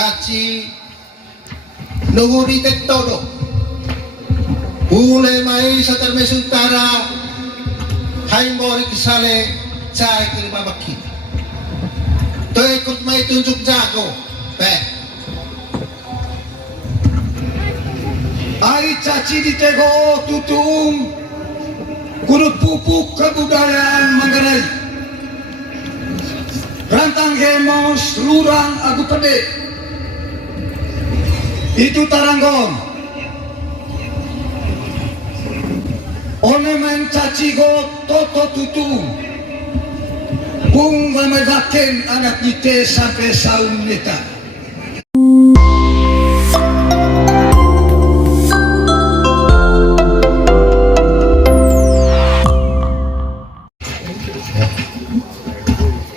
Caci nunguri todo ule mai satar mesutara hai mori kisale cai kelima baki to ikut mai tunjuk jago Ai caci ditego tutung kudu pupuk kebudayaan Manggarai rantang hemos lurang Agu Pede itu Taranggon onemen caci go toto tutung bung mamegaken anak ite sampai saun neta.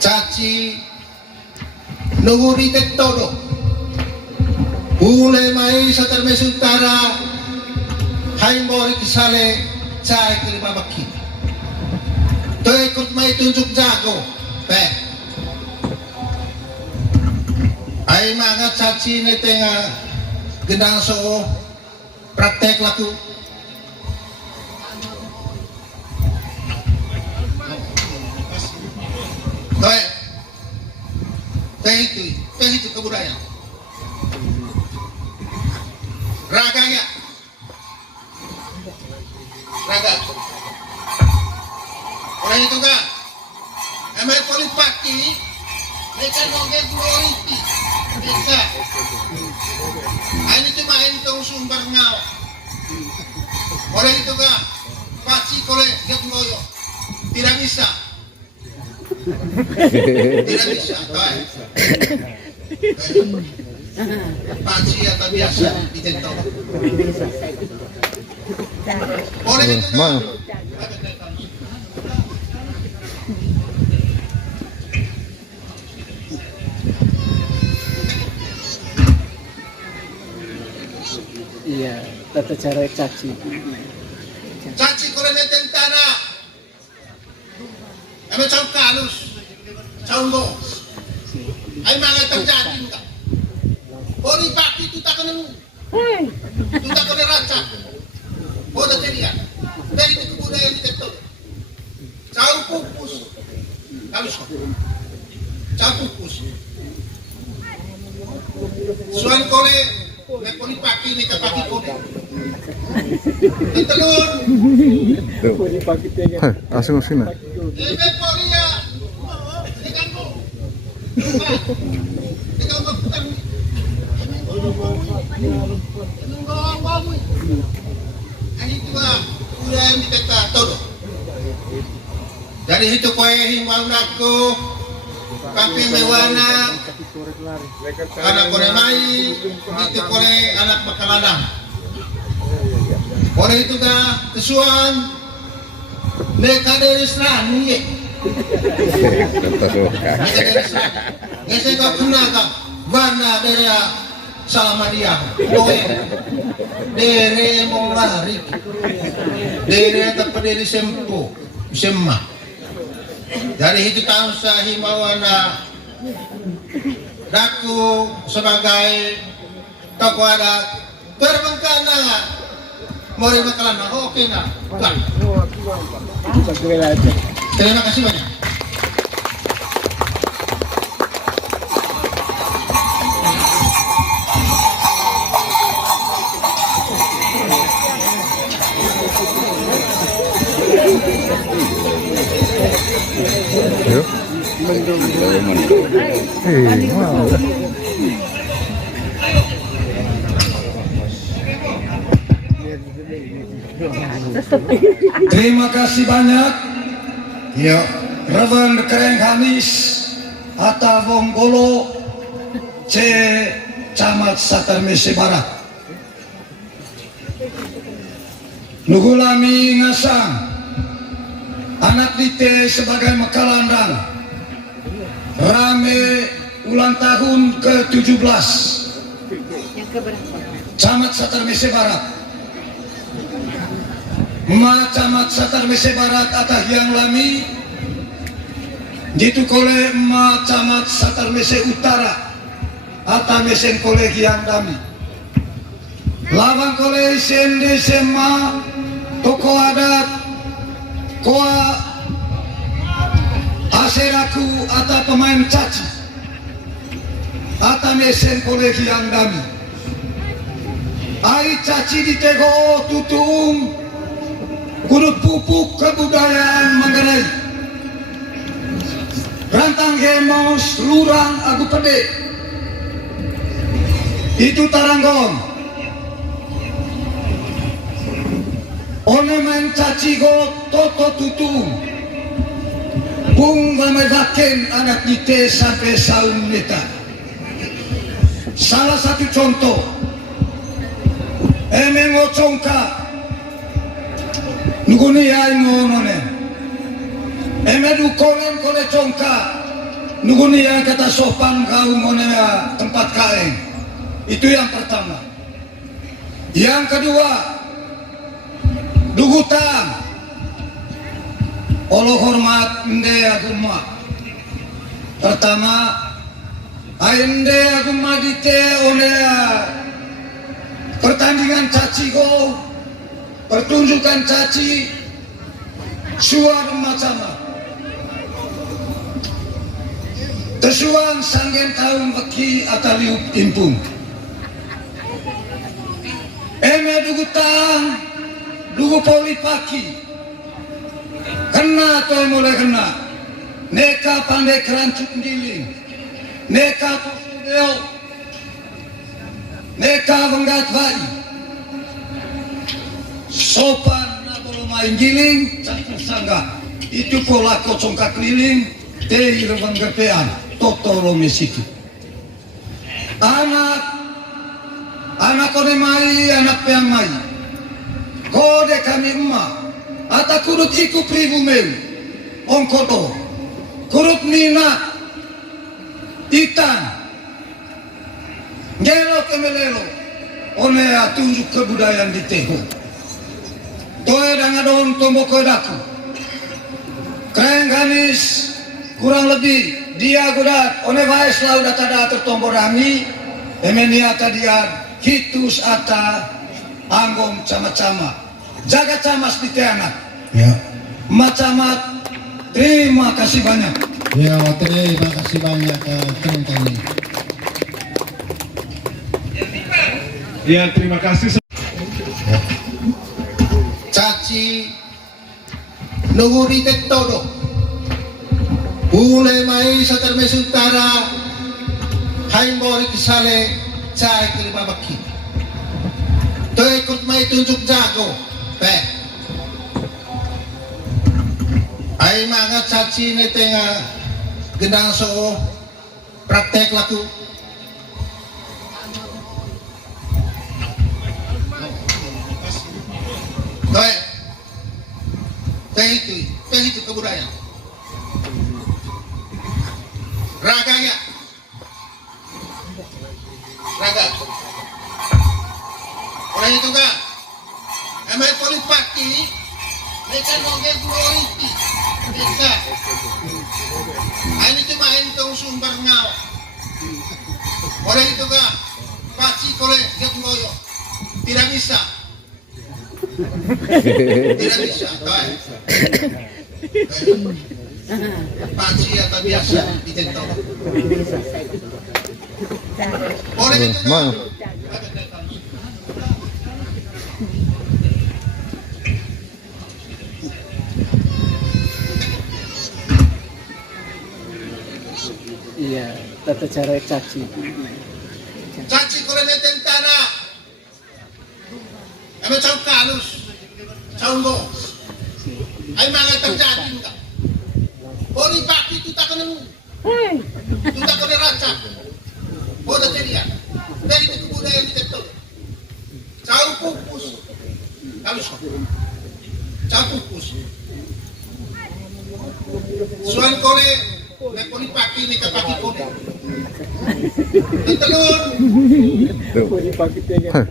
Caci nunguri todo ule mai satar mesutara hai mori kisale cai kelima baki to ikut mai tunjuk jago ai manga caci ne tengah gendang so praktek laku teh itu kebudayaan raganya raga oleh itu kan emang polipati mereka nongeng gloriti mereka ini cuma entong sumber ngaw oleh itu kan paci kole get ngoyo tidak bisa paci atau biasa ditentok oleh itu kan iya tata cara caci kole neten tanah emang caw kalus caw mo ay mga terjadi enggak boli baki itu tak kena raca bodoh jadian dari itu kebudayaan di tektok caw pupus kalus caw pupus suan kole nek poli paki nek paki kode telur asing sini. Ini poli ya ini kan kok dari itu kue himbau naku kaki mewana anak kore mai itu kore anak bakaladang kore itu ga kesuan neka dari serani ngesek kau kena kau mana dari Salamaria doe dere mau lari dere tempat dari sempo semma dari itu tahun saya himawana daku sebagai tokoh adat berbengkana mau bakalan oke nak terima kasih banyak. Terima kasih banyak ya Revan Kereng Hanis Hatta Bonggolo C Camat Satar Mese Barat Nugulami Ngasang anak dite sebagai Mekalandang rame ulang tahun ke-17 Camat Satar Mese Barat Ma Camat Satar Mese Barat atah yang lami jitu kole Ma Camat Satar Mese Utara ata mesen kolegi yang dami lawang kolegi sende sema toko adat koa aseraku ata pemain caci ata mesen kolegi yang dami ai caci ditego tutung kudu pupuk kebudayaan Manggarai rantang hemos lurang aku pede itu taranggon one main caci go toto tutung bung mamedaken anak dite sampai saun neta salah satu contoh emengo congka nuguni ay ngono ne emedu kolen kole congka nuguni ay kata sopan kau ngone tempat kain itu yang pertama. Yang kedua dugutan olo hormat ende agama pertama ende agama dite oleh pertandingan caci go pertunjukan caci suar macam tesuang sanggen tahun beki ataliup impung eme dugutang dugu poli paki kena toy mulai kena neka pandai kerancut giling neka kusudeo neka benggat bayi sopan na bolo main giling campur sangga itu pola kocongka keliling teh irwan gepean totolo mesitu anak kode mai anak peang mai kode kami emak ata kurut iku pribumeu ongkoto kurut minat itan ngelo kemelelo one tunjuk kebudayaan di teho toe dangadon tombo kodaku keren ganis kurang lebih dia gudat one baes lau data tertombo rami emeniata dia hitus ata anggom cama-cama jaga camas di teanak Ya. macamat terima kasih banyak Ya, terima kasih banyak teman-teman. Ya, terima kasih. Caci nunguri todo. Ule mai sa Termes Utara Haimbori kisale cai kelima baki. To ikut mai tunjuk jago. Ai mga caci ne tenga gendang so praktek laku. Teh itu kebudayaan. Raganya. Raga. Oleh itu kan, emang polipati, mereka nongeng gloriti, mereka. Ini cuma entong sumber ngau. Oleh itu kan, paci kolek get ngoyo, tidak bisa. Tidak bisa, paci atau biasa ditentok. Oleh itu kan, Iya, tata cara caci. caci kolek neten tanah. Emang caw kalus, caw go. Ay mga terjadi enggak? Poli pati itu tak kena, itu tak kena raca. Bodoh jadi ya. Dari itu kebudayaan di tetel. Caw pupus, kalus. Caw pupus. Suan kole, nek poli pati nek pati kole. Telur.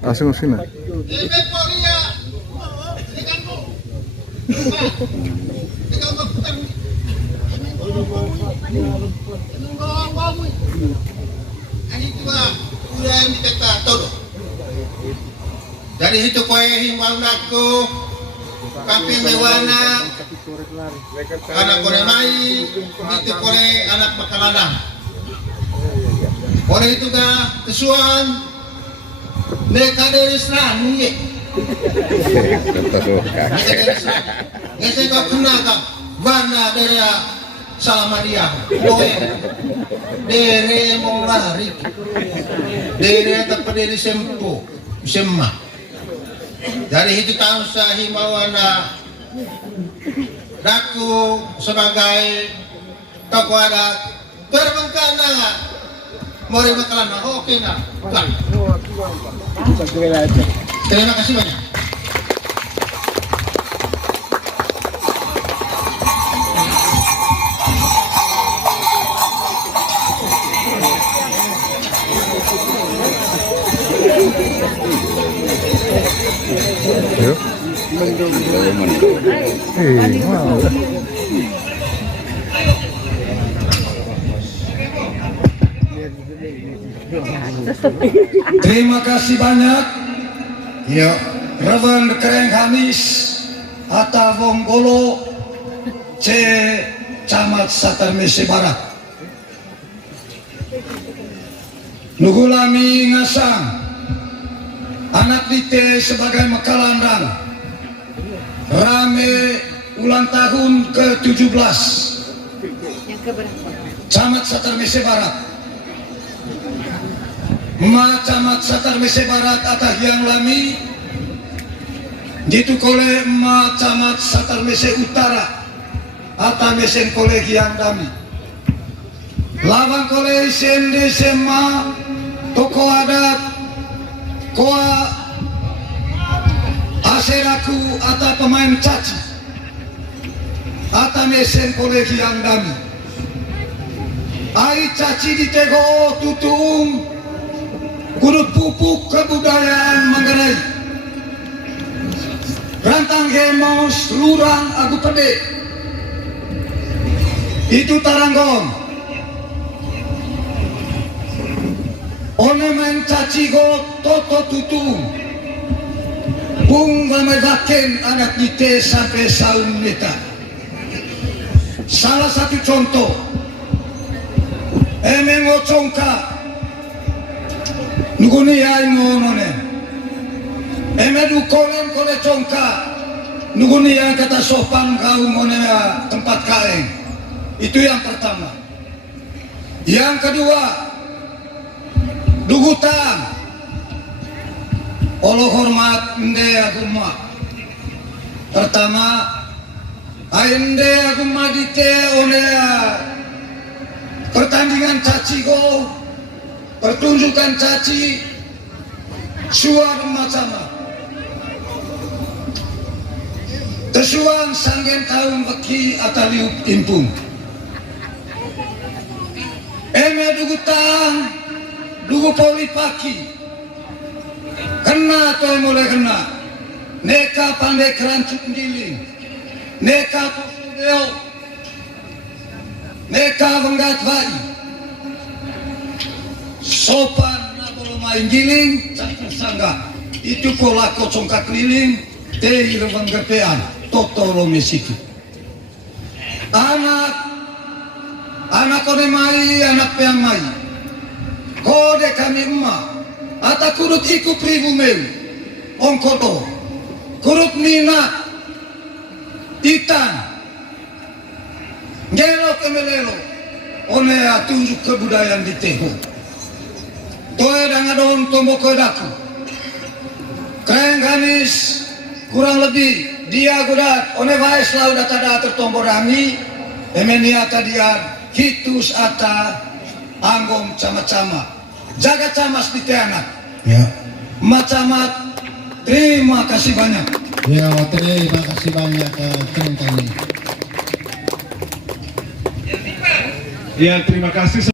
Langsung sini. Ebe poli ya. Ini kan bu. itu udah yang kita todo. Dari itu kue himbau aku kapi mewana anak kore mai itu kore anak makanan. Kore itu ga kesuan neka dari serani. Neka kau kena kau bana dari Salamadia, doe, dere mau lari, dere tak peduli sempo, semma. Dari itu tahun saya himbauan daku sebagai tokoh adat berbengkana, mari bakalan oke nak, terima kasih banyak. Terima kasih banyak. Ya, Reverend Kereng Hanis Hatta Vonggolo C. Camat Satar Mese Barat. Nugulami ngasang anak dite sebagai mekalandang rame ulang tahun ke-17 Camat Satar Mese Barat. Ma Camat Satar Mese Barat atah yang lami ditu kole ma Camat Satar Mese Utara atah mesen kole yang dami lawang kole sende sema toko adat koa aseraku atau pemain caci atau mesen kolegi yang dami ai caci ditego tutung kudu pupuk kebudayaan Manggarai rantang hemos lurang agu pede itu taranggong one main caci go toto tutung bung mamedaken anak dite sampai saung neta. Salah satu contoh emengo congka nuguni yai ngonone emedu kolen kole congka nuguni yang kata sopan kau ngone tempat kain. Itu yang pertama. Yang kedua dugutan olo hormat ende aguma. Pertama ende aguma dite oleh pertandingan caci go, pertunjukan caci suar macam tersuang sanggen tahun beki ataliup impung eme dugutan dugu poli paki kena atau mulai kena neka pandai kerancut giling neka posudeo neka benggat bayi sopan na belum main giling campur sangga itu pola kocongkak keliling teh ireng gepean totolo mesitu anak kode mai anak peang mai kode kami emak ata kurut iku pribu meu ongkoto kurut minat itan ngelo kemelelo one tunjuk kebudayaan di teho toe dangadon tombo kodaku Kereng Hanis kurang lebih dia gudat one bae selalu data tertombo rami emenia tadian hitus ata anggom cama-cama jaga camas di anak Ya. macamat terima kasih banyak Ya, terima kasih banyak teman-teman. Ya, terima kasih.